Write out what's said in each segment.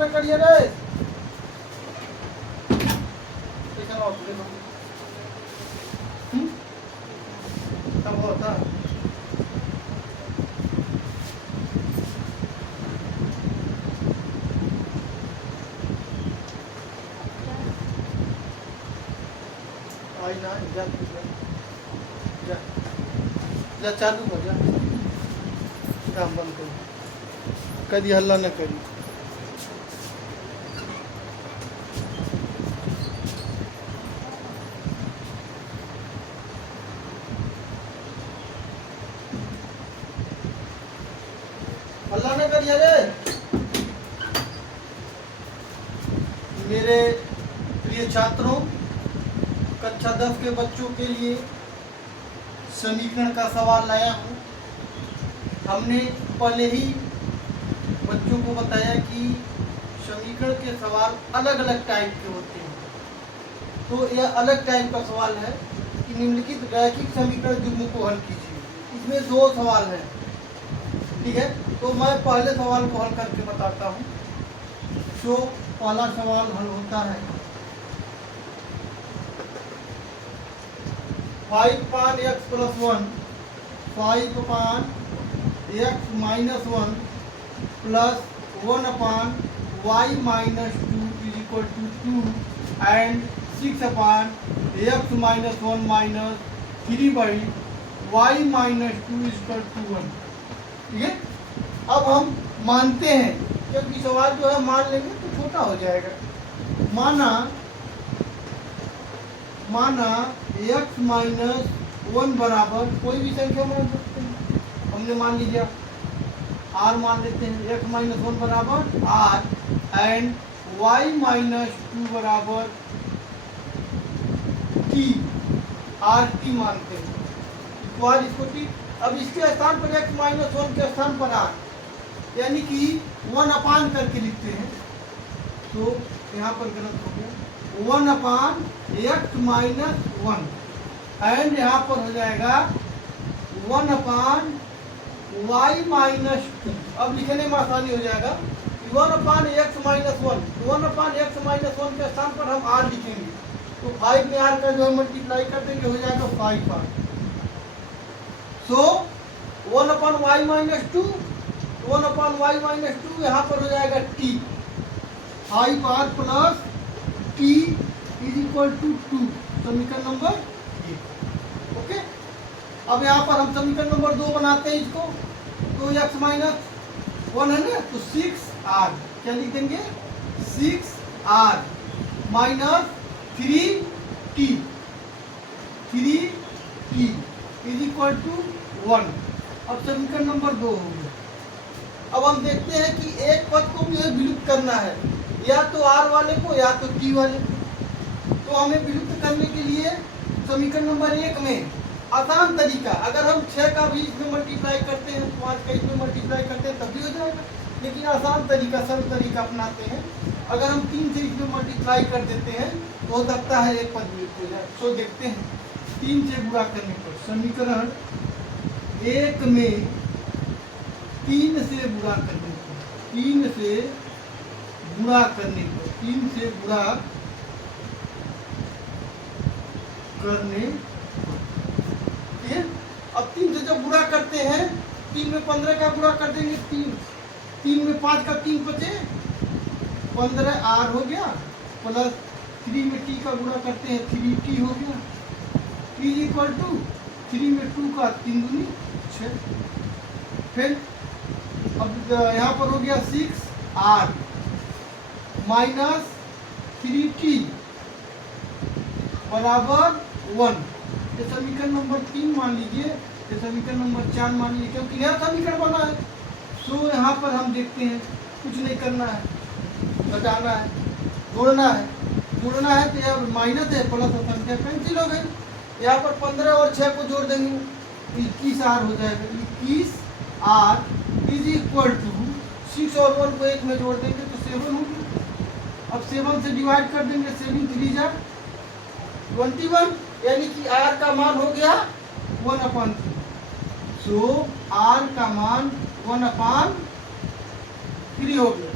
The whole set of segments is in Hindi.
न करिए रे। तब होता आई ना, जा जा जा, चालू हो जा, काम बंद कर, कभी हल्ला न करी। हल्ला न करिए रे। मेरे प्रिय छात्रों, कक्षा 10 के बच्चों के लिए समीकरण का सवाल लाया हूँ। हमने पहले ही बच्चों को बताया कि समीकरण के सवाल अलग अलग टाइप के होते हैं। तो यह अलग टाइप का सवाल है कि निम्नलिखित रैखिक समीकरण युग्म को हल कीजिए। इसमें 2 सवाल हैं, ठीक है। तो मैं पहले सवाल को हल करके बताता हूँ। तो पहला सवाल हल होता है 5x + 1 5x - 1 + 1/y - 2 = 2 and 6x - 1 - 3/y - 2 = 1, ठीक है। अब हम मानते हैं, क्योंकि सवाल जो है मान लेंगे तो छोटा हो जाएगा। माना x - 1 बराबर कोई भी संख्या मान सकते हैं। हमने मान लिया r मान लेते हैं। x - 1 बराबर r एंड y - 2 बराबर t, rt मानते हैं। तो r इसको t, अब इसके स्थान पर x - 1 के स्थान पर r, यानी कि 1/, करके लिखते हैं। तो यहाँ पर गलत हो गया, 1/x - 1 एंड यहाँ पर हो जाएगा 1/y - 2। अब लिखने में आसानी हो जाएगा। 1/x - 1, 1/x - 1 के स्थान पर हम r लिखेंगे। तो 5 में r का जो है मल्टीप्लाई कर देंगे, हो जाएगा 5r। सो 1/y - 2, 1/y - 2 यहाँ पर हो जाएगा t, 5r + t = 2, समीकरण नंबर 1। ओके। अब यहाँ पर हम समीकरण नंबर 2 बनाते हैं इसको। तो x - 1 है ना, तो 6r क्या लिख देंगे, 6r - 3t, 3t = 1। अब समीकरण नंबर 2 हो गया। अब हम देखते हैं कि एक पद को मुझे विलुप्त करना है, या तो r वाले को या तो t वाले को। तो हमें विलुप्त करने के लिए समीकरण नंबर 1 में आसान तरीका, अगर हम 6 का भी इसमें मल्टीप्लाई करते हैं, 5 का इसमें मल्टीप्लाई करते हैं, तब भी हो जाएगा। लेकिन आसान तरीका, सरल तरीका अपनाते हैं। अगर हम 3 से इसमें मल्टीप्लाई कर देते हैं तो हो सकता है एक पद विलुप्त हो जाए। तो देखते हैं, 3 से गुणा करने पर समीकरण 1 में 3 से गुणा करने पर, 3 से गुणा करने पर, 3 से गुणा करने, ठीक है। अब 3 से जब गुणा करते हैं, 3 में 15 का गुणा कर देंगे, 3 में 5 का 3 बचे, 15r हो गया, प्लस 3 में t का गुणा करते हैं, 3t हो गया, t = 3 में 2 का 3 दूनी 6। फिर अब यहाँ पर हो गया 6r - 3t बराबर 1। ये समीकरण नंबर 3 मान लीजिए, ये समीकरण नंबर 4 मान लीजिए, क्योंकि नया समीकरण बना है। सो यहाँ पर हम देखते हैं, कुछ नहीं करना है, घटाना है, जोड़ना है। जोड़ना है तो यहाँ माइनस है, प्लस संख्या कैंसिल हो गई। यहाँ पर 15 और 6 को जोड़ देंगे, 21r हो जाएगा। 21r = 6 और 1 को 1 में जोड़ देंगे तो 7 हो गया। अब 7 से डिवाइड कर देंगे, 7 × 3 = 21, यानी कि r का मान हो गया 1/3। सो r का मान 1/3 हो गया।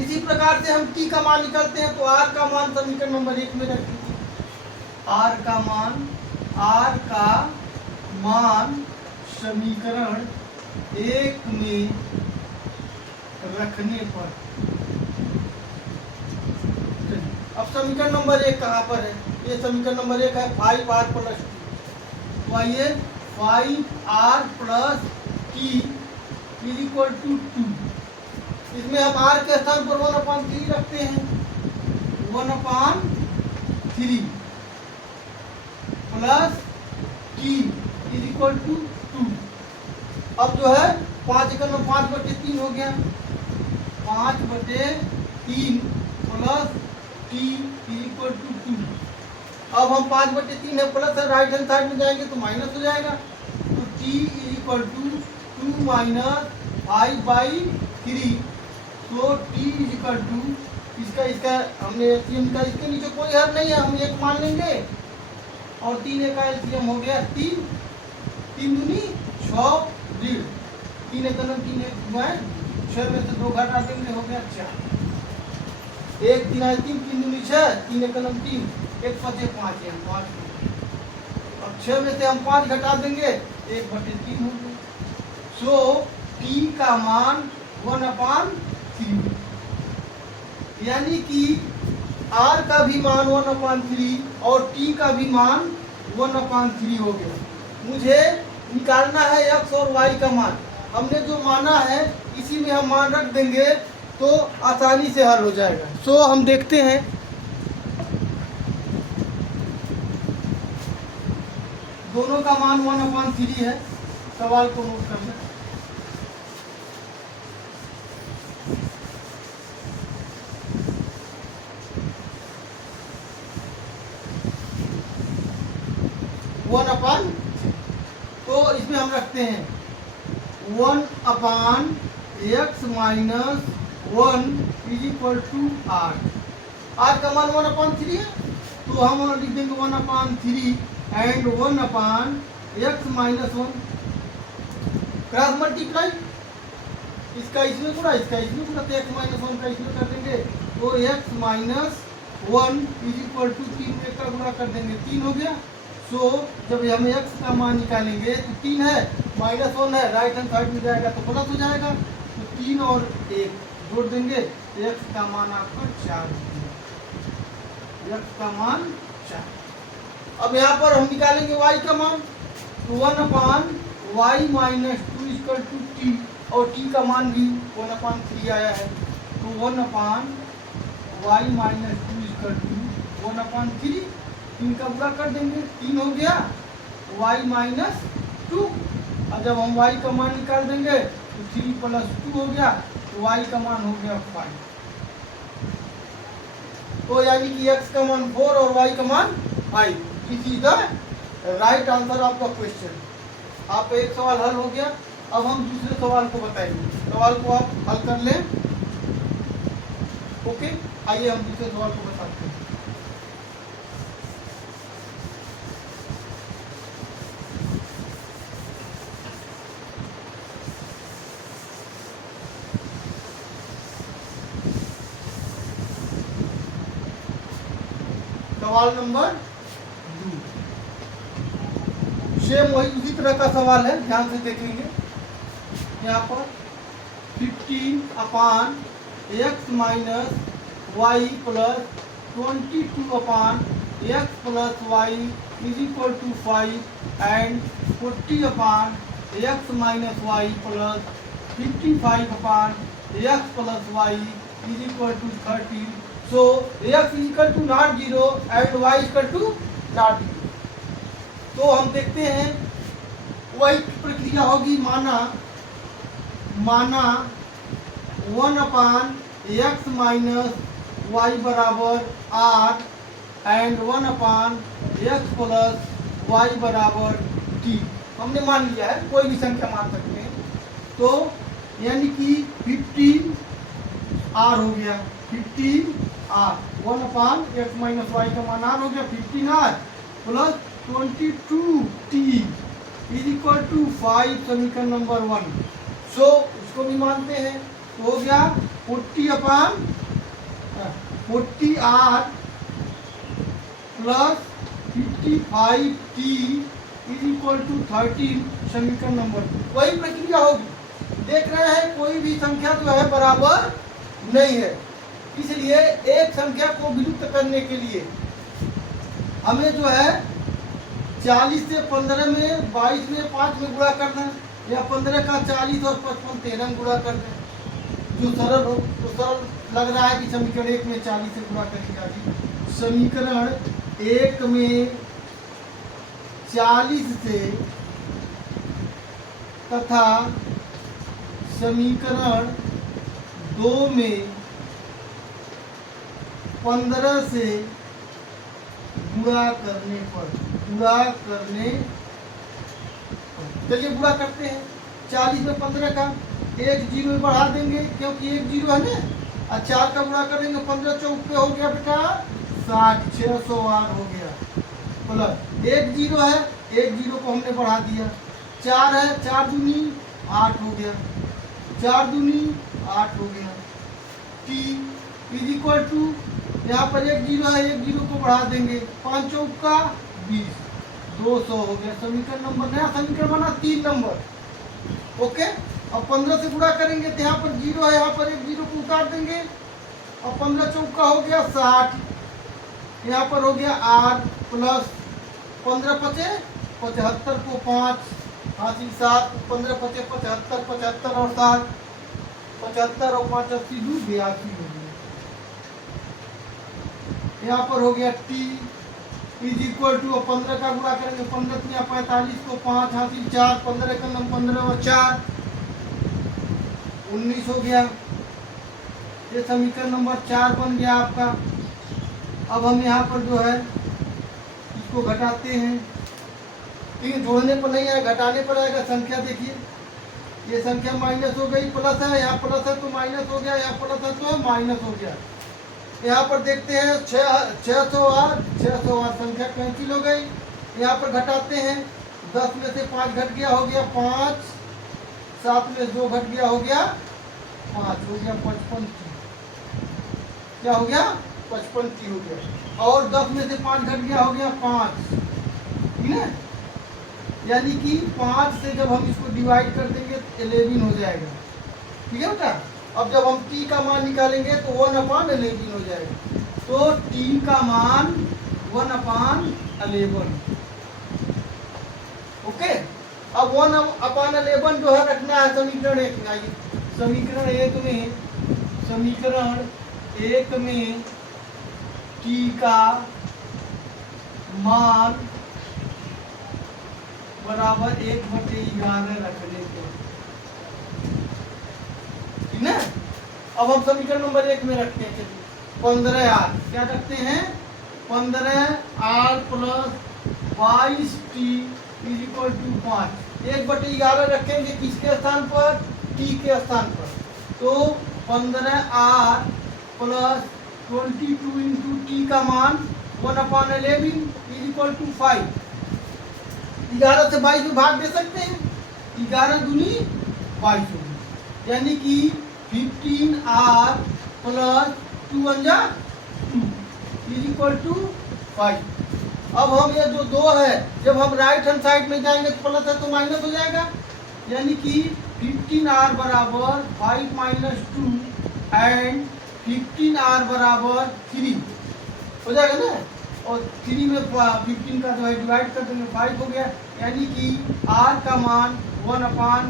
इसी प्रकार से हम टी का मान निकालते हैं, तो आर का मान समीकरण नंबर 1 में रख दीजिए। आर का मान समीकरण 1 में रखने पर, अब समीकरण नंबर 1 कहाँ पर है? ये समीकरण नंबर 1 है 5r प्लस टी। तो आइए 5r plus T is equal to 2। इसमें हम r के स्थान पर 1/3 रखते हैं। 1/3 plus T is equal to 2। अब जो है 5/3 हो गया, 5/3 plus T is equal to 2। अब हम 5/3 है प्लस है, राइट हैंड साइड में जाएंगे तो माइनस हो जाएगा। तो T is equal to 2 minus 5/3। तो टी इज इक्वल टू इसका हमने एलसीएम का, इसके नीचे कोई हर नहीं है, हम 1 मान लेंगे और 3 का एलसीएम हो गया 3। 3 दूनी 6, 1.5, 3 एक 3 6 में से 2 घटा देंगे, हो गया 4। 1 3 3 3 दूनी 6, 3 एक 3, 1 5 5 है 5। अब 6 में से हम 5 घटा देंगे, 1/3 हो गया। सो टी का मान 1/3, यानी कि आर का भी मान 1/3 और टी का भी मान 1/3 हो गया। मुझे निकालना है एक्स और वाई का मान। हमने जो माना है इसी में हम मान रख देंगे तो आसानी से हल हो जाएगा। सो हम देखते हैं, दोनों का मान 1/3 है। सवाल को नोट कर लें। तो इसमें हम रखते हैं 1/x minus 1 is equal to R. R का मान 1/3 है, तो हम लिख देंगे 1/3 and 1/x minus 1 cross multiply, इसका इसमें गुणा, इसका इसमें गुणा, तो x माइनस 1 का इसमें कर देंगे, तो x minus 1 is equal to 3 में का गुणा कर देंगे, 3 हो गया। सो जब हम x का मान निकालेंगे तो 3 है माइनस 1 है, राइट हैंड साइड में जाएगा तो प्लस हो जाएगा। तो 3 और 1 जोड़ देंगे, x का मान आपका 4 हो गया। x का मान 4। अब यहाँ पर हम निकालेंगे y का मान, तो 1/y minus 2 equal to T, और टी का मान भी 1/3 आया है, तो 1/y माइनस 2 इक्वल टू 1/3। 3 का गुणा कर देंगे, 3 हो गया y माइनस 2। और जब हम y का मान निकाल देंगे तो 3 प्लस 2 हो गया, तो y का मान हो गया 5। तो यानी कि x का मान 4 और y का मान 5। This is the right answer of the question. आपका एक सवाल हल हो गया। अब हम दूसरे सवाल को बताएंगे, सवाल को आप हल कर लें। ओके, आइए हम दूसरे सवाल को बताते हैं। सवाल नंबर 2 सेम वही उसी तरह का सवाल है, ध्यान से देखेंगे। यहाँ पर 15/x minus Y plus 22/x plus Y is equal to 5 and 40/x minus Y plus 55/x plus Y is equal to 13। So x is equal to not 0 and y is equal to not 0। तो हम देखते हैं वही प्रक्रिया होगी, माना 1/x माइनस वाई बराबर r and 1/x plus Y बराबर t। हमने मान लिया है, कोई भी संख्या मान सकते हैं। तो यानी कि 15r हो गया, 15r 1/x माइनस वाई का मान r हो गया 15r plus 22t is equal to 5, समीकरण नंबर 1। सो इसको भी मानते हैं, तो हो गया 40r plus 55t is equal to 13 समीकरण नंबर 2। वही प्रक्रिया होगी। देख रहे हैं कोई भी संख्या जो है बराबर नहीं है, इसलिए एक संख्या को विलुप्त करने के लिए हमें जो है 40 से 15 में, 22 में 5 में गुणा करना है, या 15 का 40 और 55 13 में गुणा करना है। जो सरल हो तो सरल लग रहा है कि समीकरण 1 में 40 से गुणा करनी चाहिए। समीकरण 1 में 40 से तथा समीकरण 2 में 15 से गुणा करने पर चलिए गुणा करते हैं। 40 में 15 का एक जीरो बढ़ा देंगे क्योंकि एक जीरो है ना, और 4 का गुणा करेंगे 15 चौक पे हो गया बेटा 60, 600 हो गया। प्लस एक जीरो है, एक जीरो को हमने बढ़ा दिया, 4 है, 4 दूनी 8 हो गया, 4 दूनी 8 हो गया। टी इज इक्वल टू, यहाँ पर एक जीरो है, एक जीरो को बढ़ा देंगे, 5 चौक का 20, 200 हो गया। समीकरण नंबर, नया समीकरण बना 3 नंबर। ओके, अब 15 से गुणा करेंगे तो यहाँ पर जीरो है, यहाँ पर एक जीरो को उतार देंगे, और 15 चौक का हो गया 60, यहाँ पर हो गया 8 प्लस 15 पचे 75 को 5 हासिल 7, 15 पचे 75, 75 और 7 75 और 5 80 82 हो गया। यहाँ पर हो गया टी इज इक्वल टू, 15 का गुणा करेंगे 15 या 45 को 5 हासिल 4, 15 का नंबर 15 और 4 19 हो गया। ये समीकरण नंबर 4 बन गया आपका। अब हम यहाँ पर जो है इसको घटाते हैं, ठीक है, जोड़ने पर नहीं आएगा, घटाने पर आएगा। संख्या देखिए, ये संख्या माइनस हो गई, प्लस है, यहाँ प्लस है तो माइनस हो गया, यहाँ प्लस है तो माइनस हो गया। यहाँ पर देखते हैं 600 संख्या कैंसिल हो गई। यहाँ पर घटाते हैं, 10 में से 5 घट गया, हो गया 5, 7 में 2 घट गया, हो गया 5, हो गया 55 टी। क्या हो गया? 55 टी हो गया। और 10 में से 5 घट गया, हो गया 5, ठीक है। यानी कि 5 से जब हम इसको डिवाइड कर देंगे 11 हो जाएगा, ठीक है बेटा। अब जब हम t का मान निकालेंगे तो 1/11 हो जाएगा। तो t का मान 1/11। ओके, अब 1/11 जो है रखना है समीकरण 1 में। आइए समीकरण 1 में t का मान बराबर 1/11 रखने के, ठीक है। अब हम समीकरण नंबर 1 में रखते हैं, चलिए 15r क्या रखते हैं, 15r plus 22t is equal to 5। 1/11 रखेंगे किसके स्थान पर, t के स्थान पर। तो 15r प्लस 22 इंटू टी का मान 1/11 इज इक्वल टू 5। 11 से 22 में भाग दे सकते हैं, 11 दूनी 22 होगी, यानी कि 15r plus 2 is equal to 5। अब हम ये जो 2 है, जब हम राइट हैंड साइड में जाएंगे तो प्लस है तो माइनस हो जाएगा, यानी कि 15r बराबर 5 माइनस 2 एंड 15r बराबर 3 हो जाएगा ना। और 3 में 15 का जो है डिवाइड कर देंगे 5 हो गया, यानी कि r का मान 1/5,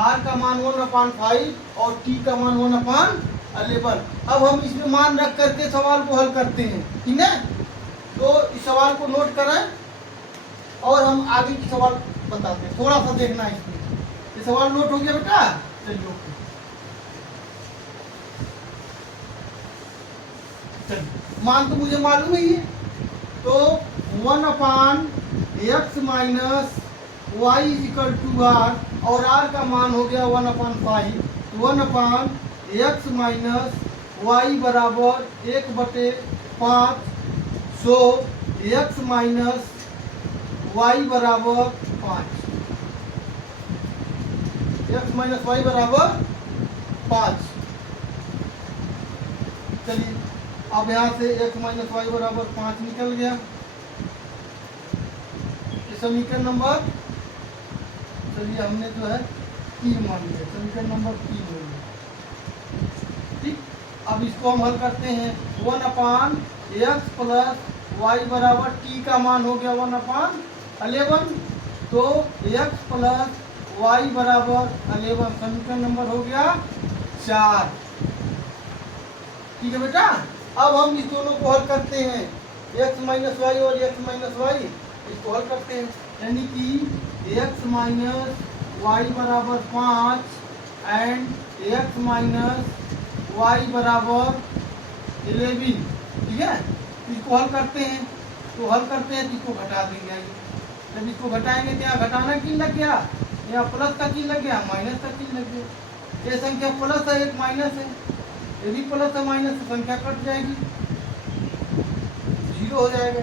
r का मान 1/5 और t का मान 1/11। अब हम इसमें मान रख करके सवाल को हल करते हैं, ठीक है। तो इस सवाल को नोट करें और हम आगे की सवाल बताते हैं, थोड़ा सा देखना है इसमें। ये सवाल नोट हो गया बेटा, चलिए ओके। मान तो मुझे मालूम ही है, तो 1/x minus y is equal to r, और r का मान हो गया 1/5। 1/x माइनस y बराबर 1/5, सो x माइनस y बराबर 5, x माइनस y बराबर चलिए अब यहाँ से x माइनस वाई बराबर 5 निकल गया। समीकरण नंबर, चलिए हमने जो है 3 मान लिया, समीकरण नंबर 3 हो गया। ठीक, अब इसको हम हल करते हैं। 1/x प्लस वाई बराबर t का मान हो गया 1/11, तो x प्लस वाई बराबर 11, समीकरण नंबर हो गया 4। ठीक है बेटा, अब हम इस दोनों को हल करते हैं, x माइनस वाई और x माइनस वाई, इसको हल करते हैं। यानी कि x माइनस वाई बराबर 5 एंड x माइनस वाई बराबर 11। ठीक है, इसको हल करते हैं, तो हल करते हैं तो इसको घटा देंगे आगे। जब इसको घटाएंगे तो यहाँ घटाना चिन्ह लग गया, यहाँ प्लस का चिन्ह लग गया, माइनस का चिन्ह लग गया। ये संख्या प्लस है, एक माइनस है, ये भी प्लस है माइनस है, संख्या कट जाएगी, 0 हो जाएगा।